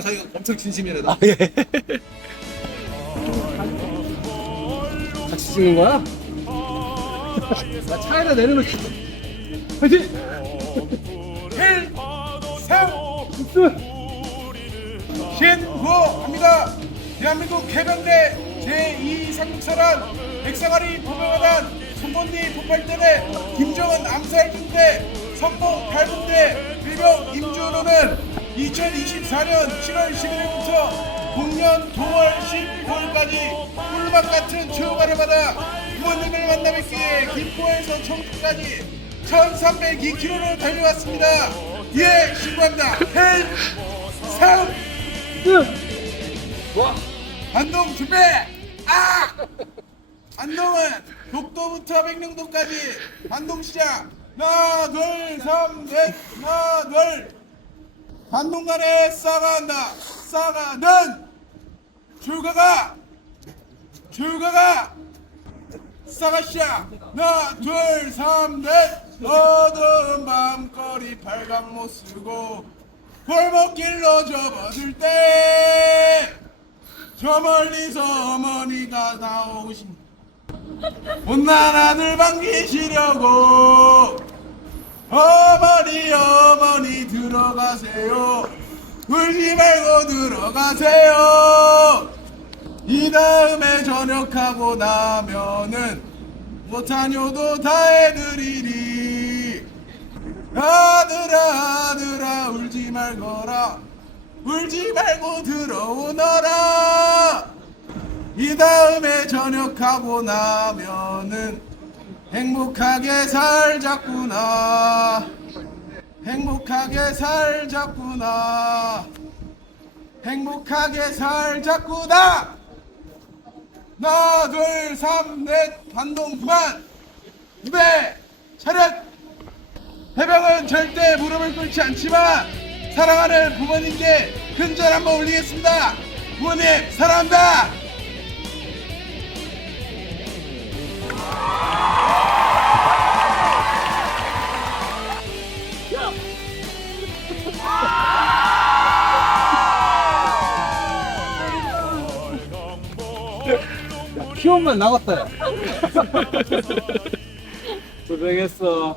자기가 엄청 진심이래 나. 아, 예. 같이 찍는 거야? 나 차에다 내려놓기. 화이팅! 필상 신고합니다. 대한민국 해병대 제2상륙사단 백상아리 포병하단 손본디 폭발대대 김정은 암살 중대 선봉 8분대 일병 임준호는 2024년 7월 11일부터 공년 9월 15일까지 꿀맛 같은 휴가를 받아 부모님을 만나 뵙기 위해 김포에서 청주까지 1302km를 달려왔습니다. 예, 신고합니다. 필상 안동 준비! 아! 안동은 독도부터 백령도까지 안동시장 하나 둘 삼넷 하나 둘 안동간에 싸가한다. 싸가는 출가가 출가가 싸가시야. 하나 둘삼넷. 어두운 밤거리 발광 못 쓰고 골목길로 접어들 때 저 멀리서 어머니가 나오신 못난 아들 반기시려고. 어 머니 어머니 들어가세요. 울지 말고 들어가세요. 이 다음에 전역하고 나면은 못한 효도 다 해드리리. 아들아 아들아 울지 말거라. 울지 말고 들어오너라. 이 다음에 전역하고 나면은 행복하게 살자꾸나 행복하게 살자꾸나 행복하게 살자꾸나 하나 둘삼넷 반동 그만 입에 차렷 해병은 절대 무릎을 꿇지 않지만 사랑하는 부모님께 큰절 한번 올리겠습니다. 부모님 사랑합니다. 키움만 나갔다, 야. 고생했어.